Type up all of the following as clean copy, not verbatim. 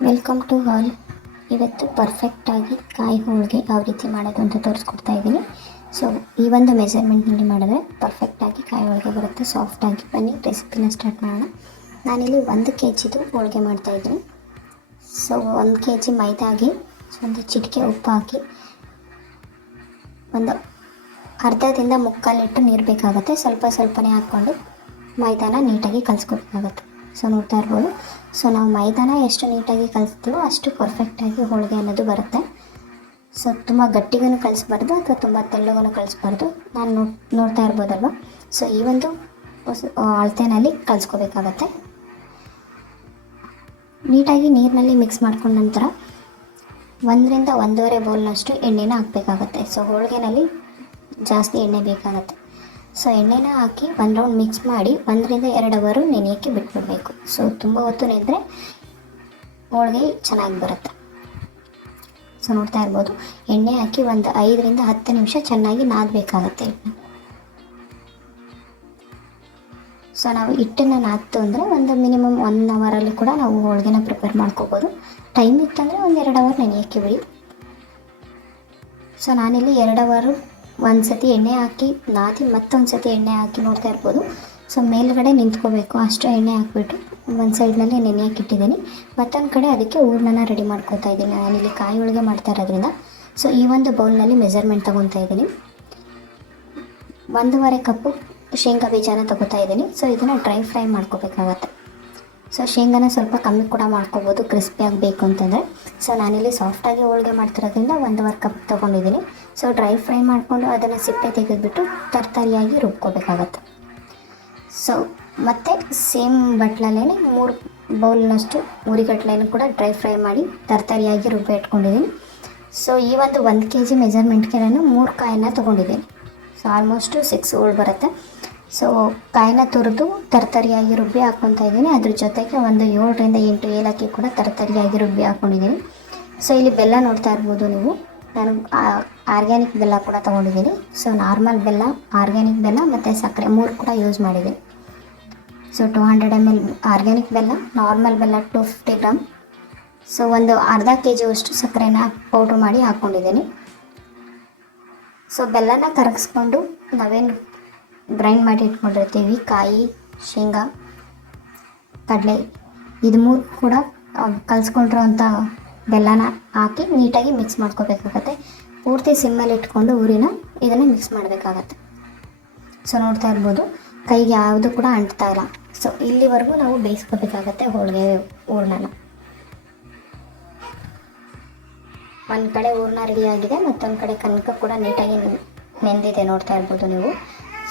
Welcome to all. ಇವತ್ತು ಪರ್ಫೆಕ್ಟಾಗಿ ಕಾಯಿ ಹೋಳಿಗೆ ಯಾವ ರೀತಿ ಮಾಡೋದು ಅಂತ ತೋರಿಸ್ಕೊಡ್ತಾ ಇದ್ದೀನಿ. ಸೊ ಈ ಒಂದು ಮೆಜರ್ಮೆಂಟ್ನಲ್ಲಿ ಮಾಡಿದ್ರೆ ಪರ್ಫೆಕ್ಟಾಗಿ ಕಾಯಿ ಹೋಳಿಗೆ ಬರುತ್ತೆ, ಸಾಫ್ಟಾಗಿ. ಬನ್ನಿ ರೆಸಿಪಿನ ಸ್ಟಾರ್ಟ್ ಮಾಡೋಣ. ನಾನಿಲ್ಲಿ 1 kg ಹೋಳಿಗೆ ಮಾಡ್ತಾಯಿದ್ದೀನಿ. ಸೊ 1 kg ಮೈದಾಗೆ ಒಂದು ಚಿಟಿಕೆ ಉಪ್ಪು ಹಾಕಿ ಒಂದು ಅರ್ಧದಿಂದ ಮುಕ್ಕಾಲು ಲೀಟ್ರ್ ನೀರು ಬೇಕಾಗುತ್ತೆ. ಸ್ವಲ್ಪನೇ ಹಾಕ್ಕೊಂಡು ಮೈದಾನ ನೀಟಾಗಿ ಕಲಿಸ್ಕೋಬೇಕಾಗತ್ತೆ. ಸೊ ನೋಡ್ತಾ ಇರ್ಬೋದು. ಸೊ ನಾವು ಮೈದಾನ ಎಷ್ಟು ನೀಟಾಗಿ ಕಲಿಸ್ತೀವೋ ಅಷ್ಟು ಪರ್ಫೆಕ್ಟಾಗಿ ಹೋಳಿಗೆ ಅನ್ನೋದು ಬರುತ್ತೆ. ಸೊ ತುಂಬ ಗಟ್ಟಿಗೂ ಕಲಿಸ್ಬಾರ್ದು ಅಥವಾ ತುಂಬ ತೆಳ್ಳಗೂ ಕಲಿಸ್ಬಾರ್ದು. ನಾನು ನೋಡ್ತಾ ಇರ್ಬೋದಲ್ವ. ಸೊ ಈ ಒಂದು ಅಳತೆನಲ್ಲಿ ಕಲಿಸ್ಕೋಬೇಕಾಗತ್ತೆ. ನೀಟಾಗಿ ನೀರಿನಲ್ಲಿ ಮಿಕ್ಸ್ ಮಾಡ್ಕೊಂಡ ನಂತರ 1 ರಿಂದ 1.5 ಬೌಲ್ನಷ್ಟು ಎಣ್ಣೆನ ಹಾಕಬೇಕಾಗತ್ತೆ. ಸೊ ಹೋಳಿಗೆನಲ್ಲಿ ಜಾಸ್ತಿ ಎಣ್ಣೆ ಬೇಕಾಗುತ್ತೆ. ಸೊ ಎಣ್ಣೆನ ಹಾಕಿ 1 ರೌಂಡ್ ಮಿಕ್ಸ್ ಮಾಡಿ 1 ರಿಂದ 2 ಅವರ್ ನೆನೆಯೋಕ್ಕೆ ಬಿಟ್ಬಿಡಬೇಕು. ಸೊ ತುಂಬ ಹೊತ್ತು ನೆನೆದ್ರೆ ಹೋಳಿಗೆ ಚೆನ್ನಾಗಿ ಬರುತ್ತೆ. ಸೊ ನೋಡ್ತಾ ಇರ್ಬೋದು, ಎಣ್ಣೆ ಹಾಕಿ ಒಂದು 5 ರಿಂದ 10 ನಿಮಿಷ ಚೆನ್ನಾಗಿ ನಾದಬೇಕಾಗತ್ತೆ ಹಿಟ್ಟನ್ನ. ಸೊ ನಾವು ಹಿಟ್ಟನ್ನು ನಾದ್ತು ಅಂದರೆ ಒಂದು ಮಿನಿಮಮ್ 1 ಅವರಲ್ಲಿ ಕೂಡ ನಾವು ಹೋಳಿಗೆನ ಪ್ರಿಪೇರ್ ಮಾಡ್ಕೋಬೋದು. ಟೈಮ್ ಇತ್ತಂದರೆ ಒಂದು 2 ಅವರ್ ನೆನೆಯೋಕ್ಕೆ ಬಿಡಿ. ಸೊ ನಾನಿಲ್ಲಿ 2 ಅವರು ಒಂದು ಸತಿ ಎಣ್ಣೆ ಹಾಕಿ ನಾದಿ ಮತ್ತೊಂದು ಸತಿ ಎಣ್ಣೆ ಹಾಕಿ ನೋಡ್ತಾ ಇರ್ಬೋದು. ಸೊ ಮೇಲ್ಗಡೆ ನಿಂತ್ಕೋಬೇಕು, ಅಷ್ಟು ಎಣ್ಣೆ ಹಾಕ್ಬಿಟ್ಟು ಒಂದು ಸೈಡ್ನಲ್ಲಿ ನೆನೆಯಕ್ಕೆ ಇಟ್ಟಿದ್ದೀನಿ. ಮತ್ತೊಂದು ಕಡೆ ಅದಕ್ಕೆ ಹೂರ್ಣನ ರೆಡಿ ಮಾಡ್ಕೊತಾ ಇದ್ದೀನಿ. ನಾನಿಲ್ಲಿ ಕಾಯಿ ಹೋಳಿಗೆ ಮಾಡ್ತಾ ಇರೋದ್ರಿಂದ ಸೊ ಈ ಒಂದು ಬೌಲ್ನಲ್ಲಿ ಮೆಜರ್ಮೆಂಟ್ ತೊಗೊತಾ ಇದ್ದೀನಿ. 1.5 ಕಪ್ಪು ಶೇಂಗಾ ಬೀಜನ ತೊಗೋತಾ ಇದ್ದೀನಿ. ಸೊ ಇದನ್ನು ಡ್ರೈ ಫ್ರೈ ಮಾಡ್ಕೋಬೇಕಾಗತ್ತೆ. ಸೊ ಶೇಂಗಾನ ಸ್ವಲ್ಪ ಕಮ್ಮಿ ಕೂಡ ಮಾಡ್ಕೋಬೋದು ಕ್ರಿಸ್ಪಿಯಾಗಿ ಬೇಕು ಅಂತಂದರೆ. ಸೊ ನಾನಿಲ್ಲಿ ಸಾಫ್ಟಾಗಿ ಹೋಳಿಗೆ ಮಾಡ್ತಿರೋದ್ರಿಂದ 1.5 ಕಪ್ ತೊಗೊಂಡಿದ್ದೀನಿ. ಸೊ ಡ್ರೈ ಫ್ರೈ ಮಾಡಿಕೊಂಡು ಅದನ್ನು ಸಿಪ್ಪೆ ತೆಗೆದುಬಿಟ್ಟು ತರಕಾರಿಯಾಗಿ ರುಬ್ಕೋಬೇಕಾಗತ್ತೆ. ಸೊ ಮತ್ತು ಸೇಮ್ ಬಟ್ಲಲ್ಲೇ 3 ಬೌಲ್ನಷ್ಟು ಉರಿಗಡ್ಲೆನೂ ಕೂಡ ಡ್ರೈ ಫ್ರೈ ಮಾಡಿ ತರಕಾರಿಯಾಗಿ ರುಬ್ಬಿ ಇಟ್ಕೊಂಡಿದ್ದೀನಿ. ಸೊ ಈ ಒಂದು 1 kg ಮೆಜರ್ಮೆಂಟ್ಗೆ ನಾನು 3 ಕಾಯಿನ ತೊಗೊಂಡಿದ್ದೀನಿ. ಸೊ ಆಲ್ಮೋಸ್ಟು 6 ಹೋಳು ಬರುತ್ತೆ. ಸೊ ಕಾಯಿನ ತುರಿದು ತರಕಾರಿಯಾಗಿ ರುಬ್ಬಿ ಹಾಕ್ಕೊತಾ ಇದ್ದೀನಿ. ಅದ್ರ ಜೊತೆಗೆ ಒಂದು 7 ರಿಂದ 8 ಏಲಕ್ಕಿ ಕೂಡ ತರಕಾರಿಯಾಗಿ ರುಬ್ಬಿ ಹಾಕ್ಕೊಂಡಿದ್ದೀನಿ. ಸೊ ಇಲ್ಲಿ ಬೆಲ್ಲ ನೋಡ್ತಾ ಇರ್ಬೋದು ನೀವು. ನಾನು ಆರ್ಗ್ಯಾನಿಕ್ ಬೆಲ್ಲ ಕೂಡ ತೊಗೊಂಡಿದ್ದೀನಿ. ಸೊ ನಾರ್ಮಲ್ ಬೆಲ್ಲ, ಆರ್ಗ್ಯಾನಿಕ್ ಬೆಲ್ಲ ಮತ್ತು ಸಕ್ಕರೆ 3 ಕೂಡ ಯೂಸ್ ಮಾಡಿದ್ದೀನಿ. ಸೊ 200 ml ಆರ್ಗ್ಯಾನಿಕ್ ಬೆಲ್ಲ, ನಾರ್ಮಲ್ ಬೆಲ್ಲ 250 ಗ್ರಾಮ್. ಸೊ ಒಂದು ಅರ್ಧ kg ಅಷ್ಟು ಸಕ್ಕರೆನ ಪೌಡ್ರ್ ಮಾಡಿ ಹಾಕ್ಕೊಂಡಿದ್ದೀನಿ. ಸೊ ಬೆಲ್ಲನ ಕರಗಿಸ್ಕೊಂಡು ನಾವೇನು ಗ್ರೈಂಡ್ ಮಾಡಿ ಇಟ್ಕೊಂಡಿರ್ತೀವಿ, ಕಾಯಿ, ಶೇಂಗಾ, ಕಡಲೆ, ಇದು 3 ಕೂಡ ಕಲಿಸ್ಕೊಂಡಿರೋಂಥ ಬೆಲ್ಲನ ಹಾಕಿ ನೀಟಾಗಿ ಮಿಕ್ಸ್ ಮಾಡ್ಕೋಬೇಕಾಗತ್ತೆ. ಪೂರ್ತಿ ಸಿಮ್ಮಲ್ಲಿ ಇಟ್ಕೊಂಡು ಊರಿನ ಇದನ್ನು ಮಿಕ್ಸ್ ಮಾಡಬೇಕಾಗತ್ತೆ. ಸೊ ನೋಡ್ತಾ ಇರ್ಬೋದು, ಕೈಗೆ ಯಾವುದು ಕೂಡ ಅಂಟ್ತಾ ಇಲ್ಲ. ಸೊ ಇಲ್ಲಿವರೆಗೂ ನಾವು ಬೇಯಿಸ್ಕೋಬೇಕಾಗತ್ತೆ ಹೋಳಿಗೆ ಹೂರ್ಣನ. ಒಂದು ಕಡೆ ಹೂರ್ಣ ರೆಡಿಯಾಗಿದೆ, ಮತ್ತೊಂದು ಕಡೆ ಕನಕ ಕೂಡ ನೀಟಾಗಿ ನೆಂದಿದೆ ನೋಡ್ತಾ ಇರ್ಬೋದು ನೀವು.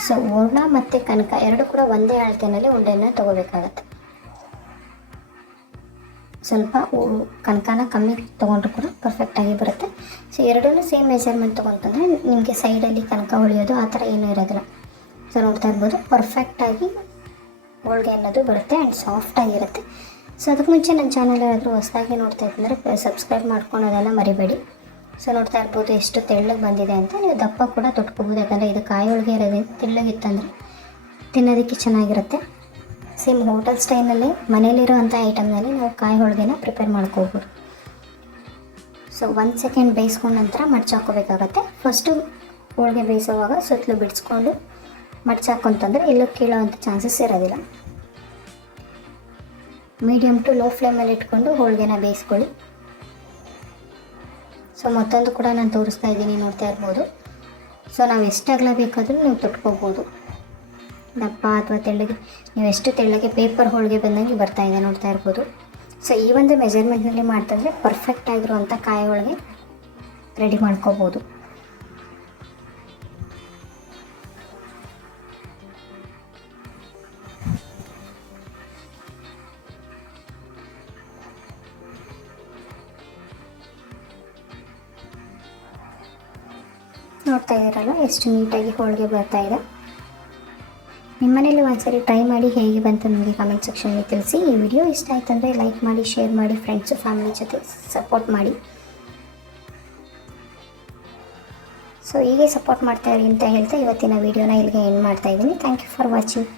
ಸೊ ಹೂರ್ಣ ಮತ್ತು ಕನಕ ಎರಡು ಕೂಡ ಒಂದೇ ಅಳತೆಯಲ್ಲಿ ಉಂಡೆನ ತೊಗೋಬೇಕಾಗತ್ತೆ. ಸ್ವಲ್ಪ ಕನಕನ ಕಮ್ಮಿ ತೊಗೊಂಡ್ರು ಕೂಡ ಪರ್ಫೆಕ್ಟಾಗಿ ಬರುತ್ತೆ. ಸೊ ಎರಡೂ ಸೇಮ್ ಮೆಜರ್ಮೆಂಟ್ ತೊಗೊಂತಂದರೆ ನಿಮಗೆ ಸೈಡಲ್ಲಿ ಕನಕ ಹೊಳಿಯೋದು ಆ ಥರ ಏನೂ ಇರೋದಿಲ್ಲ. ಸೊ ನೋಡ್ತಾ ಇರ್ಬೋದು, ಪರ್ಫೆಕ್ಟಾಗಿ ಹೋಳಿಗೆ ಅನ್ನೋದು ಬರುತ್ತೆ ಆ್ಯಂಡ್ ಸಾಫ್ಟಾಗಿರುತ್ತೆ. ಸೊ ಅದಕ್ಕೆ ಮುಂಚೆ ನನ್ನ ಚಾನಲ್ ಏನಾದರೂ ಹೊಸದಾಗಿ ನೋಡ್ತಾ ಇದ್ದರೆ ಸಬ್ಸ್ಕ್ರೈಬ್ ಮಾಡ್ಕೊಳೋದೆಲ್ಲ ಮರಿಬೇಡಿ. ಸೊ ನೋಡ್ತಾ ಇರ್ಬೋದು ಎಷ್ಟು ತೆಳ್ಳಗೆ ಬಂದಿದೆ ಅಂತ. ನೀವು ದಪ್ಪ ಕೂಡ ತೊಟ್ಕೋಬೋದು, ಯಾಕಂದರೆ ಇದು ಕಾಯಿ ಹೋಳಿಗೆ ಇರೋದ್ರಿಂದ ತೆಳ್ಳಗಿತ್ತಂದರೆ ತಿನ್ನೋದಕ್ಕೆ ಚೆನ್ನಾಗಿರುತ್ತೆ. ಸೇಮ್ ಹೋಟೆಲ್ ಸ್ಟೈಲಲ್ಲೇ ಮನೇಲಿರೋವಂಥ ಐಟಮ್ನಲ್ಲಿ ನಾವು ಕಾಯಿ ಹೋಳಿಗೆನ ಪ್ರಿಪೇರ್ ಮಾಡ್ಕೋಬೋದು. ಸೊ 1 ಸೆಕೆಂಡ್ ಬೇಯಿಸ್ಕೊಂಡ ನಂತರ ಮಡ್ಚಾಕೋಬೇಕಾಗತ್ತೆ. ಫಸ್ಟು ಹೋಳಿಗೆ ಬೇಯಿಸೋವಾಗ ಸುತ್ತಲೂ ಬಿಡಿಸ್ಕೊಂಡು ಮಡ್ಚಾಕೊಂತಂದರೆ ಎಲ್ಲೂ ಕೀಳೋವಂಥ ಚಾನ್ಸಸ್ ಇರೋದಿಲ್ಲ. ಮೀಡಿಯಮ್ ಟು ಲೋ ಫ್ಲೇಮಲ್ಲಿ ಇಟ್ಕೊಂಡು ಹೋಳಿಗೆನ ಬೇಯಿಸ್ಕೊಳ್ಳಿ. ಸೊ ಮತ್ತೊಂದು ಕೂಡ ನಾನು ತೋರಿಸ್ತಾ ಇದ್ದೀನಿ, ನೋಡ್ತಾ ಇರ್ಬೋದು. ಸೊ ನಾವು ಎಷ್ಟು ಅಗಲ ಬೇಕಾದರೂ ನೀವು ತೊಟ್ಕೋಬೋದು, ದಪ್ಪ ಅಥವಾ ತೆಳ್ಳಗೆ. ನೀವು ಎಷ್ಟು ತೆಳ್ಳಗೆ ಪೇಪರ್ ಹೋಳಿಗೆ ಬಂದಂಗೆ ಬರ್ತಾ ಇದೆ ನೋಡ್ತಾ ಇರ್ಬೋದು. ಸೊ ಈ ಒಂದು ಮೆಜರ್ಮೆಂಟ್ನಲ್ಲಿ ಮಾಡ್ತಾಯಿದ್ರೆ ಪರ್ಫೆಕ್ಟ್ ಆಗಿರುವಂಥ ಕಾಯಿ ಹೋಳಿಗೆ ರೆಡಿ ಮಾಡ್ಕೋಬೋದು. ನೋಡ್ತಾ ಇದ್ದೀರಲ್ಲ ಎಷ್ಟು ನೀಟಾಗಿ ಹೋಳಿಗೆ ಬರ್ತಾಯಿದೆ. ನಿಮ್ಮ ಮನೇಲಿ ಒಂದ್ಸರಿ ಟ್ರೈ ಮಾಡಿ ಹೇಗೆ ಬಂತು ನನಗೆ ಕಮೆಂಟ್ ಸೆಕ್ಷನಲ್ಲಿ ತಿಳಿಸಿ. ಈ ವಿಡಿಯೋ ಇಷ್ಟ ಆಯ್ತು ಅಂದರೆ ಲೈಕ್ ಮಾಡಿ, ಶೇರ್ ಮಾಡಿ, ಫ್ರೆಂಡ್ಸು ಫ್ಯಾಮಿಲಿ ಜೊತೆ ಸಪೋರ್ಟ್ ಮಾಡಿ. ಸೊ ಹೀಗೆ ಸಪೋರ್ಟ್ ಮಾಡ್ತಾ ಇರಿ ಅಂತ ಹೇಳ್ತಾ ಇವತ್ತಿನ ವಿಡಿಯೋನ ಇಲ್ಲಿಗೆ ಎಂಡ್ ಮಾಡ್ತಾಯಿದ್ದೀನಿ. Thank you for watching.